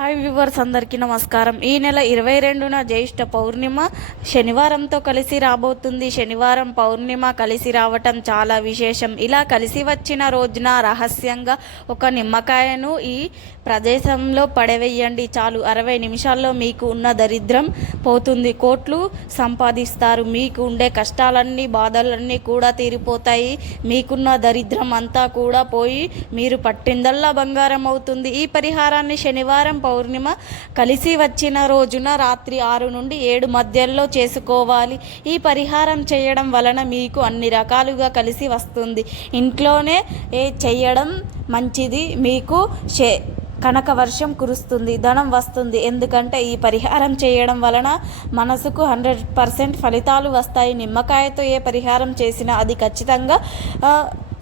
Hi viewers అందరికీ నమస్కారం. ఈ నెల ఇరవై రెండున జ్యేష్ఠ పౌర్ణిమ శనివారంతో కలిసి రాబోతుంది. శనివారం పౌర్ణిమ కలిసి రావటం చాలా విశేషం. ఇలా కలిసి వచ్చిన రోజున రహస్యంగా ఒక నిమ్మకాయను ఈ ప్రదేశంలో పడవేయండి. చాలు అరవై నిమిషాల్లో మీకు ఉన్న దరిద్రం పోతుంది. కోట్లు సంపాదిస్తారు. మీకు ఉండే కష్టాలన్నీ బాధలన్నీ కూడా తీరిపోతాయి. మీకున్న దరిద్రం అంతా కూడా పోయి మీరు పట్టిందల్లా బంగారం అవుతుంది. ఈ పరిహారాన్ని శనివారం పౌర్ణిమ కలిసి వచ్చిన రోజున రాత్రి ఆరు నుండి ఏడు మధ్యలో చేసుకోవాలి. ఈ పరిహారం చేయడం వలన మీకు అన్ని రకాలుగా కలిసి వస్తుంది. ఇంట్లోనే ఏ చేయడం మంచిది. మీకు షే కనక వర్షం కురుస్తుంది ధనం వస్తుంది. ఎందుకంటే ఈ పరిహారం చేయడం వలన మనసుకు హండ్రెడ్ పర్సెంట్ ఫలితాలు వస్తాయి. నిమ్మకాయతో ఏ పరిహారం చేసినా అది ఖచ్చితంగా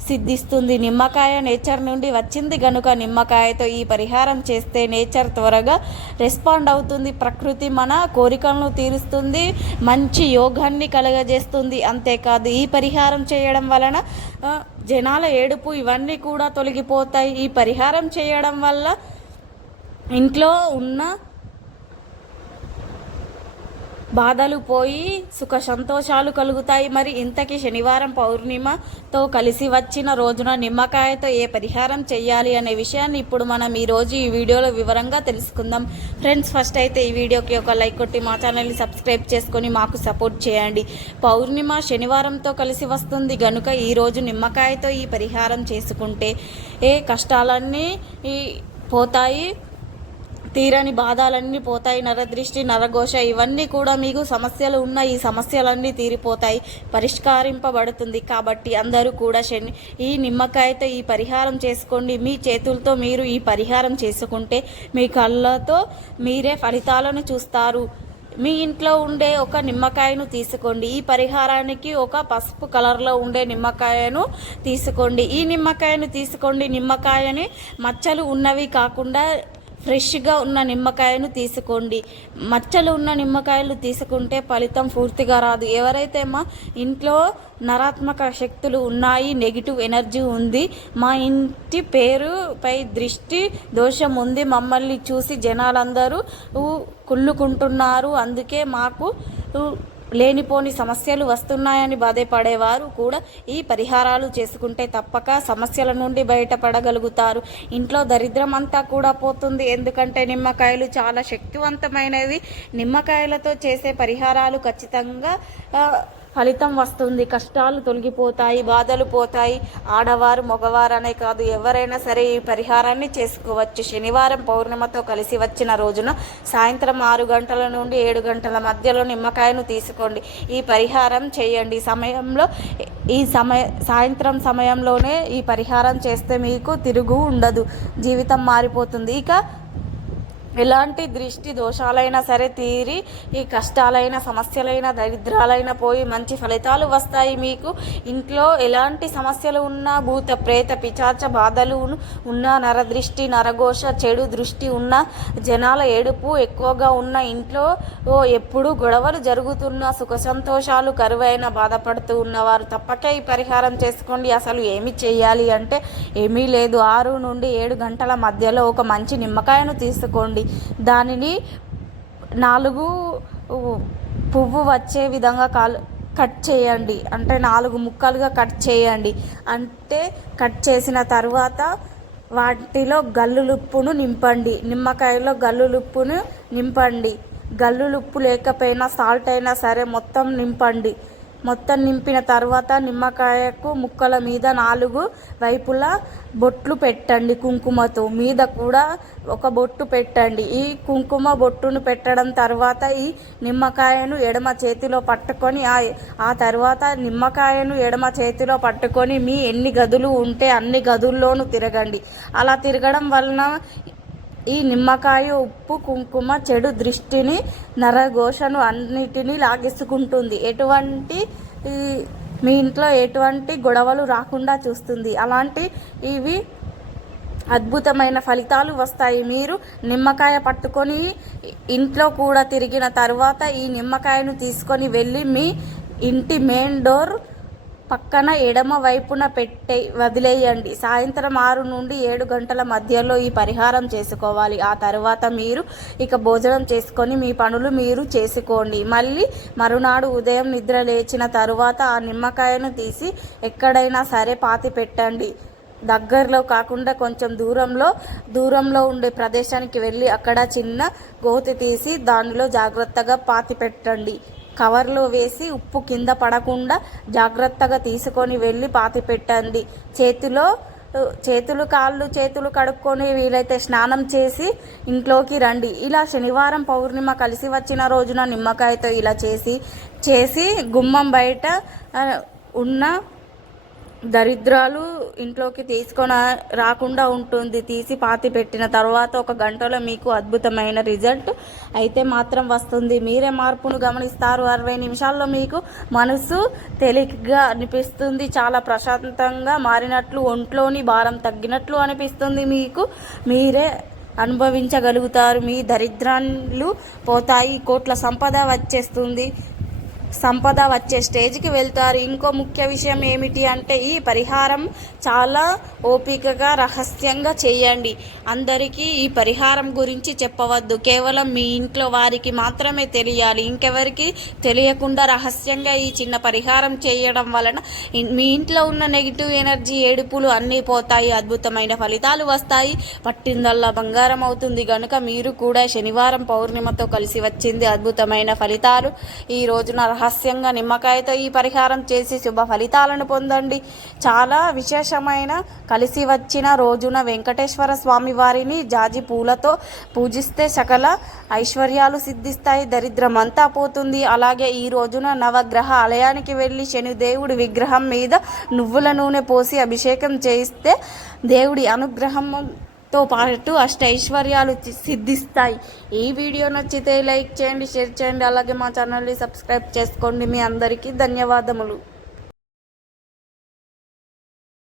సిద్ధిస్తుంది. నిమ్మకాయ నేచర్ నుండి వచ్చింది గనుక నిమ్మకాయతో ఈ పరిహారం చేస్తే నేచర్ త్వరగా రెస్పాండ్ అవుతుంది. ప్రకృతి మన కోరికలను తీరుస్తుంది. మంచి యోగాన్ని కలగజేస్తుంది. అంతేకాదు ఈ పరిహారం చేయడం వలన జనాల ఏడుపు ఇవన్నీ కూడా తొలగిపోతాయి. ఈ పరిహారం చేయడం వల్ల ఇంట్లో ఉన్న బాధలు పోయి సుఖ సంతోషాలు కలుగుతాయి. మరి ఇంతకీ శనివారం పౌర్ణిమతో కలిసి వచ్చిన రోజున నిమ్మకాయతో ఏ పరిహారం చేయాలి అనే విషయాన్ని ఇప్పుడు మనం ఈరోజు ఈ వీడియోలో వివరంగా తెలుసుకుందాం. ఫ్రెండ్స్ ఫస్ట్ అయితే ఈ వీడియోకి ఒక లైక్ కొట్టి మా ఛానల్ని సబ్స్క్రైబ్ చేసుకొని మాకు సపోర్ట్ చేయండి. పౌర్ణిమ శనివారంతో కలిసి వస్తుంది గనుక ఈరోజు నిమ్మకాయతో ఈ పరిహారం చేసుకుంటే ఏ కష్టాలన్నీ ఈ పోతాయి. తీరని బాధలన్నీ పోతాయి నరదృష్టి నరఘోష ఇవన్నీ కూడా మీకు సమస్యలు ఉన్న ఈ సమస్యలన్నీ తీరిపోతాయి పరిష్కరింపబడుతుంది. కాబట్టి అందరూ కూడా శని ఈ నిమ్మకాయతో ఈ పరిహారం చేసుకోండి. మీ చేతులతో మీరు ఈ పరిహారం చేసుకుంటే మీ కళ్ళతో మీరే ఫలితాలను చూస్తారు. మీ ఇంట్లో ఉండే ఒక నిమ్మకాయను తీసుకోండి. ఈ పరిహారానికి ఒక పసుపు కలర్లో ఉండే నిమ్మకాయను తీసుకోండి. ఈ నిమ్మకాయను తీసుకోండి. నిమ్మకాయని మచ్చలు ఉన్నవి కాకుండా ఫ్రెష్గా ఉన్న నిమ్మకాయను తీసుకోండి. మచ్చలు ఉన్న నిమ్మకాయలు తీసుకుంటే ఫలితం పూర్తిగా రాదు. ఎవరైతే మా ఇంట్లో నరాత్మక శక్తులు ఉన్నాయి నెగిటివ్ ఎనర్జీ ఉంది మా ఇంటి పేరుపై దృష్టి దోషం ఉంది మమ్మల్ని చూసి జనాలందరూ కుళ్ళుకుంటున్నారు. అందుకే మాకు లేనిపోని సమస్యలు వస్తున్నాయని బాధపడేవారు కూడా ఈ పరిహారాలు చేసుకుంటే తప్పక సమస్యల నుండి బయటపడగలుగుతారు. ఇంట్లో దరిద్రం అంతా కూడా పోతుంది. ఎందుకంటే నిమ్మకాయలు చాలా శక్తివంతమైనవి. నిమ్మకాయలతో చేసే పరిహారాలు ఖచ్చితంగా ఫలితం వస్తుంది. కష్టాలు తొలగిపోతాయి బాధలు పోతాయి. ఆడవారు మగవారు అనే కాదు ఎవరైనా సరే ఈ పరిహారాన్ని చేసుకోవచ్చు. శనివారం పౌర్ణిమతో కలిసి వచ్చిన రోజున సాయంత్రం ఆరు గంటల నుండి ఏడు గంటల మధ్యలో నిమ్మకాయను తీసుకోండి. ఈ పరిహారం చేయండి. సమయంలో ఈ సమయ సాయంత్రం సమయంలోనే ఈ పరిహారం చేస్తే మీకు తిరుగు ఉండదు. జీవితం మారిపోతుంది. ఇక ఎలాంటి దృష్టి దోషాలైనా సరే తీరి ఈ కష్టాలైన సమస్యలైన దరిద్రాలైన పోయి మంచి ఫలితాలు వస్తాయి మీకు. ఇంట్లో ఎలాంటి సమస్యలు ఉన్నా భూత ప్రేత పిచాచ బాధలు ఉన్న నరదృష్టి నరఘోష చెడు దృష్టి ఉన్న జనాల ఏడుపు ఎక్కువగా ఉన్న ఇంట్లో ఓ ఎప్పుడు గొడవలు జరుగుతున్న సుఖ సంతోషాలు కరువైన బాధపడుతూ ఉన్నవారు తప్పక ఈ పరిహారం చేసుకోండి. అసలు ఏమి చేయాలి అంటే ఏమీ లేదు. ఆరు నుండి ఏడు గంటల మధ్యలో ఒక మంచి నిమ్మకాయను తీసుకోండి. దానిని నాలుగు పువ్వు వచ్చే విధంగా కాలు కట్ చేయండి. అంటే నాలుగు ముక్కలుగా కట్ చేయండి. అంటే కట్ చేసిన తర్వాత వాటిలో గల్లులుప్పును నింపండి. నిమ్మకాయలో గల్లులుప్పును నింపండి. గల్లులుప్పు లేకపోయినా సాల్ట్ అయినా సరే మొత్తం నింపండి. మొత్తం నింపిన తర్వాత నిమ్మకాయకు ముక్కల మీద నాలుగు వైపులా బొట్లు పెట్టండి కుంకుమతో. మీద కూడా ఒక బొట్టు పెట్టండి. ఈ కుంకుమ బొట్టును పెట్టడం తర్వాత ఈ నిమ్మకాయను ఎడమ చేతిలో పట్టుకొని ఆ ఆ తర్వాత నిమ్మకాయను ఎడమ చేతిలో పట్టుకొని మీ ఎన్ని గదులు ఉంటే అన్ని గదుల్లోనూ తిరగండి. అలా తిరగడం వలన ఈ నిమ్మకాయ ఉప్పు కుంకుమ చెడు దృష్టిని నరఘోషను అన్నిటినీ లాగేసుకుంటుంది. ఎటువంటి మీ ఇంట్లో ఎటువంటి గొడవలు రాకుండా చూస్తుంది. అలాంటి ఇవి అద్భుతమైన ఫలితాలు వస్తాయి. మీరు నిమ్మకాయ పట్టుకొని ఇంట్లో కూడా తిరిగిన తర్వాత ఈ నిమ్మకాయను తీసుకొని వెళ్ళి మీ ఇంటి మెయిన్ డోర్ పక్కన ఎడమ వైపున పెట్టే వదిలేయండి. సాయంత్రం ఆరు నుండి ఏడు గంటల మధ్యలో ఈ పరిహారం చేసుకోవాలి. ఆ తర్వాత మీరు ఇక భోజనం చేసుకొని మీ పనులు మీరు చేసుకోండి. మళ్ళీ మరునాడు ఉదయం నిద్ర లేచిన తరువాత ఆ నిమ్మకాయను తీసి ఎక్కడైనా సరే పాతి పెట్టండి. దగ్గరలో కాకుండా కొంచెం దూరంలో దూరంలో ఉండే ప్రదేశానికి వెళ్ళి అక్కడ చిన్న గోతి తీసి దానిలో జాగ్రత్తగా పాతి పెట్టండి. కవర్లో వేసి ఉప్పు కింద పడకుండా జాగ్రత్తగా తీసుకొని వెళ్ళి పాతి పెట్టండి. చేతిలో చేతులు కాళ్ళు చేతులు కడుక్కొని వీలైతే స్నానం చేసి ఇంట్లోకి రండి. ఇలా శనివారం పౌర్ణిమ కలిసి వచ్చిన రోజున నిమ్మకాయతో ఇలా చేసి చేసి గుమ్మం బయట ఉన్న దరిద్రాలు ఇంట్లోకి తీసుకొని రాకుండా ఉంటుంది. తీసి పాతి పెట్టిన తర్వాత ఒక గంటలో మీకు అద్భుతమైన రిజల్ట్ అయితే మాత్రం వస్తుంది. మీరే మార్పును గమనిస్తారు. అరవై నిమిషాల్లో మీకు మనసు తేలికగా అనిపిస్తుంది. చాలా ప్రశాంతంగా మారినట్లు ఒంట్లోని భారం తగ్గినట్లు అనిపిస్తుంది మీకు. మీరే అనుభవించగలుగుతారు. మీ దరిద్రాలు పోతాయి. కోట్ల సంపద వచ్చేస్తుంది. సంపద వచ్చే స్టేజ్కి వెళ్తారు. ఇంకో ముఖ్య విషయం ఏమిటి అంటే ఈ పరిహారం చాలా ఓపికగా రహస్యంగా చేయండి. అందరికీ ఈ పరిహారం గురించి చెప్పవద్దు. కేవలం మీ ఇంట్లో వారికి మాత్రమే తెలియాలి. ఇంకెవరికి తెలియకుండా రహస్యంగా ఈ చిన్న పరిహారం చేయడం వలన మీ ఇంట్లో ఉన్న నెగిటివ్ ఎనర్జీ ఏడుపులు అన్నీ పోతాయి. అద్భుతమైన ఫలితాలు వస్తాయి. పట్టిందల్లా బంగారం అవుతుంది. కనుక మీరు కూడా శనివారం పౌర్ణిమతో కలిసి వచ్చింది. అద్భుతమైన ఫలితాలు ఈ రోజున రహస్యంగా నిమ్మకాయతో ఈ పరిహారం చేసి శుభ ఫలితాలను పొందండి. చాలా విశేషమైన కలిసి వచ్చిన రోజున వెంకటేశ్వర స్వామి వారిని జాజి పూలతో పూజిస్తే సకల ఐశ్వర్యాలు సిద్ధిస్తాయి దరిద్రమంతా పోతుంది. అలాగే ఈ రోజున నవగ్రహ ఆలయానికి వెళ్ళి శనిదేవుడి విగ్రహం మీద నువ్వుల నూనె పోసి అభిషేకం చేయిస్తే దేవుడి అనుగ్రహం తో పాటు అష్ట ఐశ్వర్యాలు సిద్ధిస్తాయి. ఈ వీడియో నచ్చితే లైక్ చేయండి షేర్ చేయండి అలాగే మా ఛానల్ని సబ్స్క్రైబ్ చేసుకోండి. మీ అందరికీ ధన్యవాదములు.